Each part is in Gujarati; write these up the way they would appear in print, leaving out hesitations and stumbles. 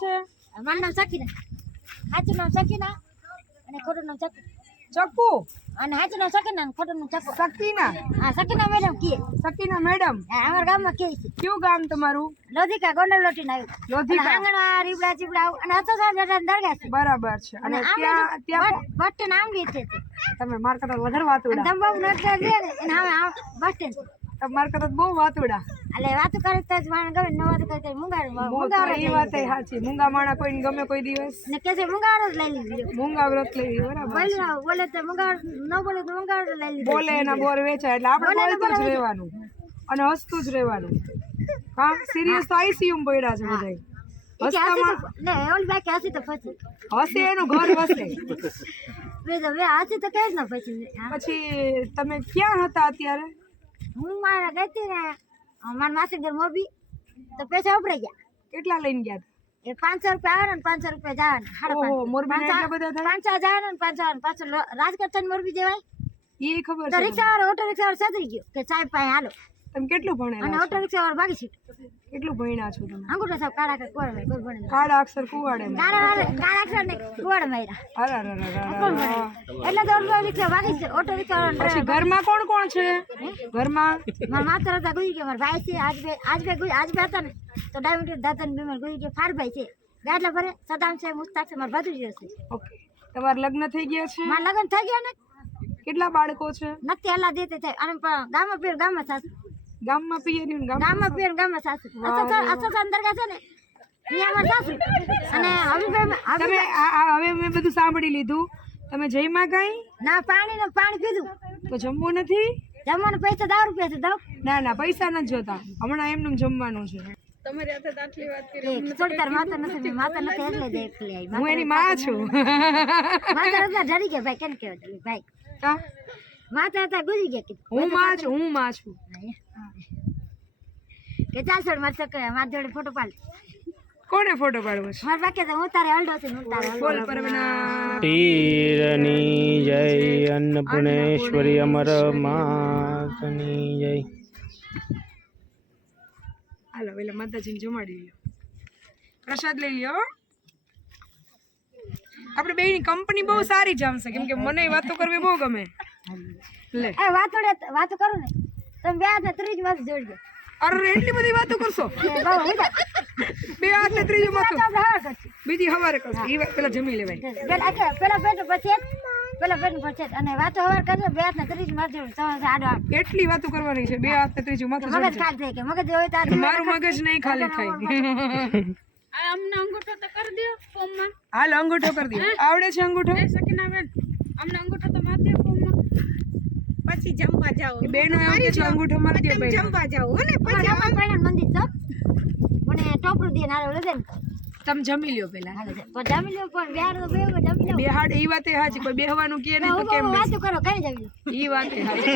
છે? મારું નામ સકીના. સાચું નામ સકીના અને ખોટું નામ ચક્કુ. ચક્કુ અને સાચું નામ સકીના અને ખોટું નામ ચક્કુ. સકીના. હા, સકીના મેડમ કીએ. સકીના મેડમ. હા, અમારા ગામમાં કહે છે. કયું ગામ તમારું? લોધિકા ગોંડલ લોટીને આવ્યું. લોધિકા. આંગણવાડી રીબડા ચીબડા અને અતો સાહેબ દરગાહ છે. બરાબર છે. અને ત્યાં બસ સ્ટેન્ડ આમ બી છે. તમે માર કરતા વધારે વાતુડા. દંબાવ નટકા છે ને અને હવે બસ સ્ટેન્ડ છે. તમે માર કરતા બહુ વાતુડા. એટલે વાતો કરે તો જ માણસ ગમે ન વાતો કરે તો મુંગારો એ વાત સાચી. મૂંગા માણા કોઈને ગમે કોઈ દિવસ. ને કે છે મુંગારો જ લઈ લીધો. મૂંગા વ્રત લઈ બરાબર. બોલે તો મુંગારો ન બોલે તો મુંગારો જ લઈ લીધો. બોલે એના બોર વેચાય એટલે આપણે બોલતું જ રહેવાનું અને હસતું જ રહેવાનું. હા, સિરિયસ તો આઈસીયુ માં પડ્યા છે બધાય. હસતામાં ને ઓલ બાકી હસી તો પછી હસે એનું ઘર વસે. હસી તો કઈ જ ન પછી. પછી તમે ક્યાં હતા અત્યારે? હું મારા ગઈ હતી ને મારા માસી ઘર મોરબી તો પૈસા ઉપડી ગયા. કેટલા લઈને ગયા હતા? એ 500 રૂપિયા આવે ને 500 રૂપિયા જવાના. ઓહો, મોરબી એટલા બધા થાય? 500 જવાના ને 500 પાછું રાજકોટ થઈને મોરબી જવાય. એ ખબર તો છે. રિક્ષા વાળો ઓટો રિક્ષા વાળો સતરી ગયો કે સાહેબ પાસે હાલો. તમે કેટલું અને ભણેલા ઓટો રિક્ષા વાળો ભાગી સીટ. કેટલું ભણ્યા છો તમે? અંગૂઠો સાહેબ કાળા કે કોઈ ભણે કાળા અક્ષર કુવાડે કાળા અક્ષર ને કુવાડ માર્યા. અરે એટલે તો ઓટો રિક્ષા ભાગી છે. ઓટો રિક્ષા પછી ઘરમાં કોણ કોણ છે? ઘરમાં મારા માતર હતા ગુજરી ગયા. મારા ભાઈ છે આજ બે હતા ને તો ડાયાબિટીસ દાંતન બીમાર ગુજરી ગયા. ફારભાઈ છે ગાડલા ભરે. સદામ છે, મુસ્તાક છે, મારા ભત્રીજો છે. ઓકે. તમારા લગ્ન થઈ ગયા છે? મારા લગ્ન થઈ ગયા ને. કેટલા બાળકો છે? નથી અલ્લાહ દેતે થાય. અને ગામમાં પીર ગામમાં સાસુ. ગામમાં પિયર્યું ગામમાં પીર ગામમાં સાસુ. અસસ અંતર્ગત છે ને અહીંયા અમાર સાસુ. અને તમે હવે મેં બધું સાંભળી લીધું. તમે જઈમાં કઈ? ના, પાણી પીધું તો જમવું નથી? જમવાના પૈસા 10 રૂપિયા છે. દઉં ના, પૈસા નથી જોતા. હમણાં એમનું જમવાનું છે. તમારી હાથે આટલી વાત કરી. થોડી તાર માતા નથી એટલે જ એકલી આવી. હું એની માં છું. માતા હતા ડરી ગયા ભાઈ. કેમ કહેવાય ભાઈ? કા? માતા હતા ગુજરી ગયા કીધું. હું માં છું. કે ચાલ છોડ મારે છોકરા મારા જોડે ફોટો પાડ. કોને ફોટો પાડવો છે? મારા બાકી તો હું તારે હલડો છું. હું તારે બોલ પરમના પીરની જય અન્નપૂર્ણેશ્વરી અમર માતની જય. હાલો પેલા માતાજીને જમાડી લ્યો. પ્રસાદ લઈ લ્યો. આપણે બેયની કંપની બહુ સારી જામશે કેમ કે મને વાતો કરવી બહુ ગમે. લે વાતો કરું ને તમે બે હાથ ત્રીજ માથું જોડજો. અરે એટલી બધી વાતો કરશો? બે હાથ ને ત્રીજું માથું બીજી હવારે કરશો. એ પેલા જમી લેવાય. પેલા પેટ પછી અને વાતો હવાર કરજો. બે હાથ ને ત્રીજ માથું આડો. એટલી વાતો કરવાની છે? બે હાથ ને ત્રીજું માથું મગજ ખાલી થાય કે મગજ હોય તો મારું મગજ નહીં ખાલી થાય. અમને અંગૂઠો તો કરી દો ફોર્મમાં. હાલ અંગૂઠો કરી દો. આવડે છે અંગૂઠો? સકીના બેન અમને અંગૂઠો તો માર દે ફોર્મમાં. પછી જમવા જાઓ. બેનો એમ કે છે અંગૂઠો મારી દે. જમવા જાઓ અને પછી મંદિર તો મને ટોપરું દે નારો લેજે. તમે જમી લ્યો પેલા. જમી લો પણ બિહાર તો જમી લો. બેહાડ એ વાતે હાજી. કોઈ બેહવાનું કે નહીં તો કેમ વાતો કરો કઈ જમી લો. ઈ વાતે હાજી.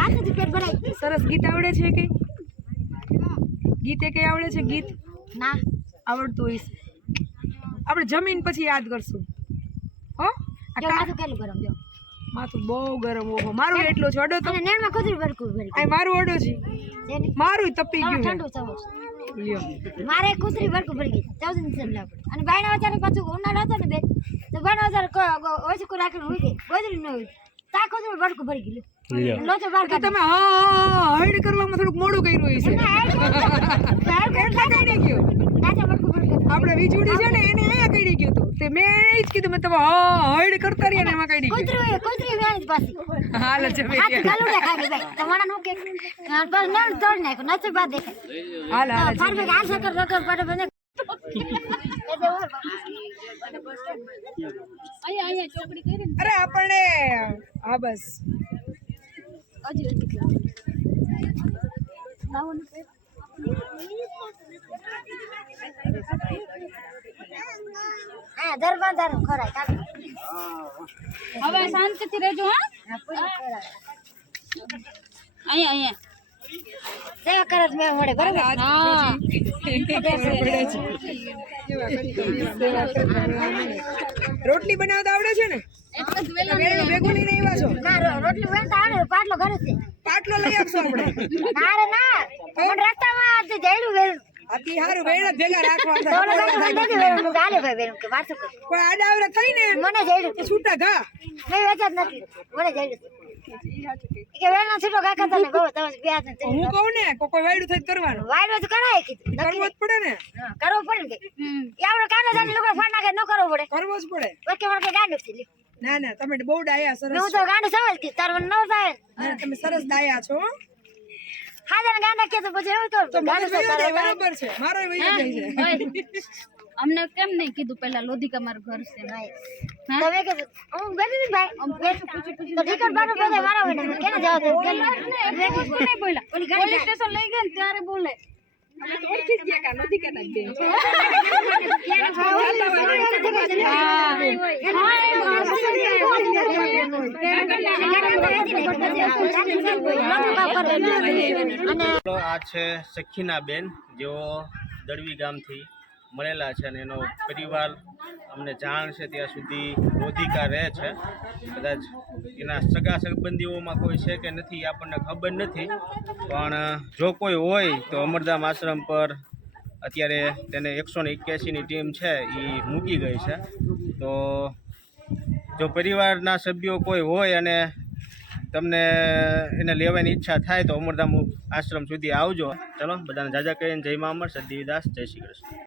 વાતો થી પેટ ભરાય. સરસ ગીત આવડે છે કે? ગીતે કઈ આવડે છે? ગીત ના આવડતું હોય છે. આપણે જમીન પછી યાદ કરશું. હો જો માથું કેટલું ગરમ જો. માથું બહુ ગરમ. ઓહો મારું એટલું છે. અડો તો અને નેણમાં કુતરી ભરકું ભરી. આ મારું અડો છે. મારું તપી ગયું ઠંડુ સવો. લ્યો. મારે કુતરી ભરકું ભરી ગઈ 14 દિવસ લાવ. અને બાયના વચારે પાછું ઉનાળો હતો ને બે તો બાયના વચારે ઓછી કો રાખીને હોય ગઈ. ગોદરી ન હોય. તા કુતરી ભરકું ભરી ગયું. લોચો બાર કાઢ. તમે હઈડ કરવામાં થોડુંક મોડું કર્યું હોય છે. એટલા કઈ નહીં ગયું. નાચા ભરકું ભરી ગયું. આપણે વીજળી છે ને એને અહીંયા કઈ ગયું હતું. તે મેં એ જ કીધું મેં તમે હઈડ કરતા રહ્યા ને એમાં કઈ ગયું. કુતરી વેણી પાછી. હાલ જમી હાથ ગાલુડા ખાવી ભાઈ. તમારા નું કે બસ નળ તોડ નાખ્યો. નચે બાદ દેખાય. હાલ હાલ ફારવે આ સકર રકર પડે બને. અહીંયા ચોકડી કરી ને અરે આપણે હા બસ હા દરબાર ખરાય કાઢ. હવે શાંતિથી રહેજો. હા અહીંયા સેવા કરત મેં મળે બરાબર. રોટલી બનાવતા આવડે છે ને? ભેગું લઈને આવ્યા છો? ના રોટલી વેણતા આવડે. પાટલો ઘરે છે. પાટલો લઈ આપશો આપણે? ના રે ના મને રસ્તામાં જઈડું વેલ આથી હારું વેણ ભેગા રાખવા દોડો કાકા મને દેજે હું ગાલે ભાઈ બેન કે વાતો કર કોઈ આડાવડા થઈને મને જઈડું તો છૂટા ઘા મેં વેચા જ નથી મને જઈડું કે વેણો છૂટો કાકા તને કહો તમે બે હાથ હું કહું ને કોઈ વાયડું થઈ કરવાનું વાયરો તો કરાય કીધું કરવો જ પડે ને હા, કરવો પડે કે આવડો કાનો જાની લોકો ફોન નાખે ન કરવો પડે કરવો જ પડે ઓકે મને કે ગાંડું થી ના ના તમે બહુ ડાયા સરસ હું તો ગાંડું સમજતી તાર મને ન થાય ના, તમે સરસ ડાયા છો હાજર ગાંડા કે તો પછી એવું તો તો મને ગાંડું વયો જાય, તાર બરાબર છે મારો વયો જાય છે ઓય, અમને કેમ નહીં કીધું પેલા લોધિકા મારું ઘર છે તમે કે હું બેઠી હતી ભાઈ તો ટિકટ બાનું બધે મારા હોય ને કેને જાવ તો નહીં બોલ્યા પોલીસ સ્ટેશન લઈ ગયા ને ત્યારે બોલે આ છે સખીના બેન જેઓ દળવી ગામથી મળેલા છે અને એનો પરિવાર અમને જાણ છે ત્યાં સુધી રોધિકા રહે છે. કદાચ એના સગા સંબંધીઓમાં કોઈ છે કે નથી આપણને ખબર નથી, પણ જો કોઈ હોય તો અમરધામ આશ્રમ પર અત્યારે તેને 181ની ટીમ છે એ મૂકી ગઈ છે. તો જો પરિવારના સભ્યો કોઈ હોય અને તમને એને લેવાની ઈચ્છા થાય તો અમરધામ આશ્રમ સુધી આવજો. ચલો બધાને જાજા કહીને જય મા અમર, સદીદાસ, જય શ્રી કૃષ્ણ.